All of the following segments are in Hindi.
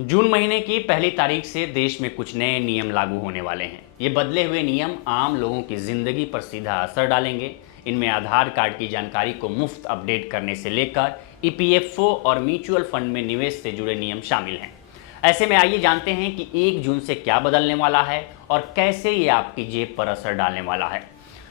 जून महीने की पहली तारीख से देश में कुछ नए नियम लागू होने वाले हैं। ये बदले हुए नियम आम लोगों की जिंदगी पर सीधा असर डालेंगे। इनमें आधार कार्ड की जानकारी को मुफ्त अपडेट करने से लेकर ईपीएफओ और म्यूचुअल फंड में निवेश से जुड़े नियम शामिल हैं। ऐसे में आइए जानते हैं कि 1 जून से क्या बदलने वाला है और कैसे ये आपकी जेब पर असर डालने वाला है।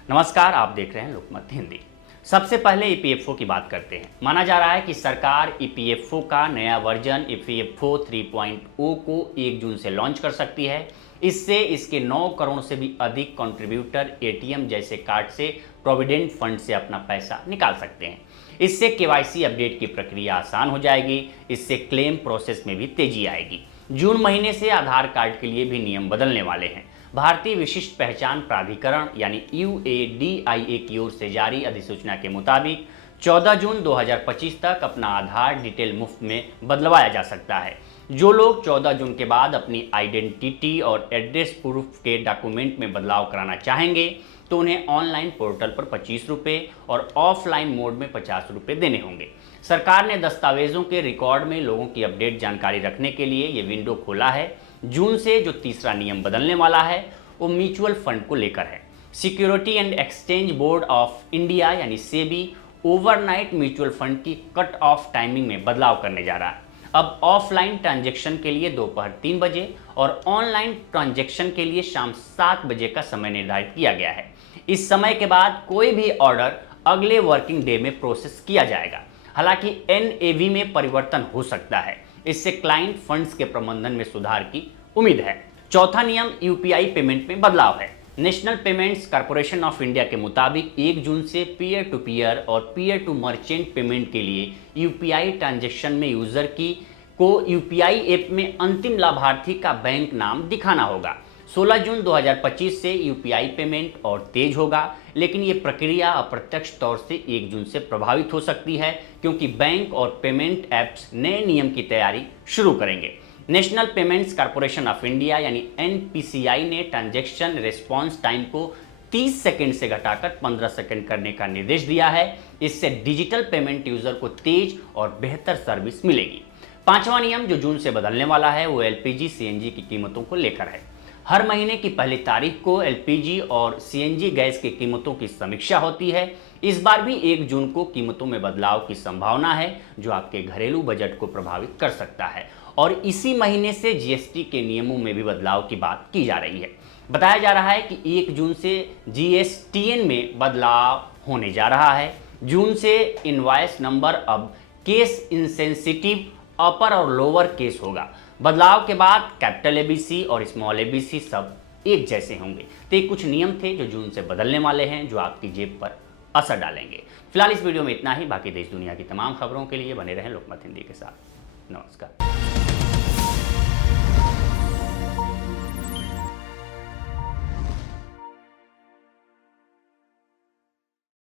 नमस्कार, आप देख रहे हैं लोकमत हिंदी। सबसे पहले ईपीएफओ की बात करते हैं। माना जा रहा है कि सरकार ईपीएफओ का नया वर्जन ईपीएफओ 3.0 को 1 जून से लॉन्च कर सकती है। इससे इसके 9 करोड़ से भी अधिक कंट्रीब्यूटर एटीएम जैसे कार्ड से प्रोविडेंट फंड से अपना पैसा निकाल सकते हैं। इससे केवाईसी अपडेट की प्रक्रिया आसान हो जाएगी। इससे क्लेम प्रोसेस में भी तेजी आएगी। जून महीने से आधार कार्ड के लिए भी नियम बदलने वाले हैं। भारतीय विशिष्ट पहचान प्राधिकरण यानी यूएडीआईए की ओर से जारी अधिसूचना के मुताबिक 14 जून 2025 तक अपना आधार डिटेल मुफ्त में बदलवाया जा सकता है। जो लोग 14 जून के बाद अपनी आइडेंटिटी और एड्रेस प्रूफ के डॉक्यूमेंट में बदलाव कराना चाहेंगे तो उन्हें ऑनलाइन पोर्टल पर 25 रुपये और ऑफलाइन मोड में 50 रुपये देने होंगे। सरकार ने दस्तावेजों के रिकॉर्ड में लोगों की अपडेट जानकारी रखने के लिए ये विंडो खोला है। जून से जो तीसरा नियम बदलने वाला है वो म्यूचुअल फंड को लेकर है। Security and exchange board of India यानी सेबी ओवरनाइट म्यूचुअल फंड की कट ऑफ टाइमिंग में बदलाव करने जा रहा है। अब ऑफलाइन ट्रांजैक्शन के लिए दोपहर 3 बजे और ऑनलाइन ट्रांजैक्शन के लिए शाम 7 बजे का समय निर्धारित किया गया है। इस समय के बाद कोई भी ऑर्डर अगले वर्किंग डे में प्रोसेस किया जाएगा। हालांकि एनएवी में परिवर्तन हो सकता है। इससे क्लाइंट फंड्स के प्रबंधन में सुधार की उम्मीद है। चौथा नियम यूपीआई पेमेंट में बदलाव है। National payments corporation of India के मुताबिक 1 जून से पीयर टू पीयर और पीयर टू मर्चेंट पेमेंट के लिए यूपीआई ट्रांजैक्शन में यूजर को यूपीआई ऐप में अंतिम लाभार्थी का बैंक नाम दिखाना होगा। 16 जून 2025 से यूपीआई पेमेंट और तेज होगा, लेकिन ये प्रक्रिया अप्रत्यक्ष तौर से 1 जून से प्रभावित हो सकती है क्योंकि बैंक और पेमेंट ऐप्स नए नियम की तैयारी शुरू करेंगे। National payments corporation of India यानी एनपीसीआई ने ट्रांजैक्शन रिस्पॉन्स टाइम को 30 सेकंड से घटाकर 15 सेकंड करने का निर्देश दिया है। इससे डिजिटल पेमेंट यूजर को तेज और बेहतर सर्विस मिलेगी। पांचवा नियम जो जून से बदलने वाला है वो एलपीजी सीएनजी की कीमतों को लेकर है। हर महीने की पहली तारीख को एलपीजी और सीएनजी गैस की कीमतों की समीक्षा होती है। इस बार भी 1 जून को कीमतों में बदलाव की संभावना है जो आपके घरेलू बजट को प्रभावित कर सकता है। और इसी महीने से जीएसटी के नियमों में भी बदलाव की बात की जा रही है। बताया जा रहा है कि 1 जून से जीएसटीएन में बदलाव होने जा रहा है। जून से इनवॉइस नंबर अब केस इंसेंसिटिव अपर और लोअर केस होगा। बदलाव के बाद कैपिटल एबीसी और स्मॉल एबीसी सब एक जैसे होंगे। तो ये कुछ नियम थे जो जून से बदलने वाले हैं जो आपकी जेब पर असर डालेंगे। फिलहाल इस वीडियो में इतना ही। बाकी देश दुनिया की तमाम खबरों के लिए बने रहें लोकमत हिंदी के साथ। नमस्कार।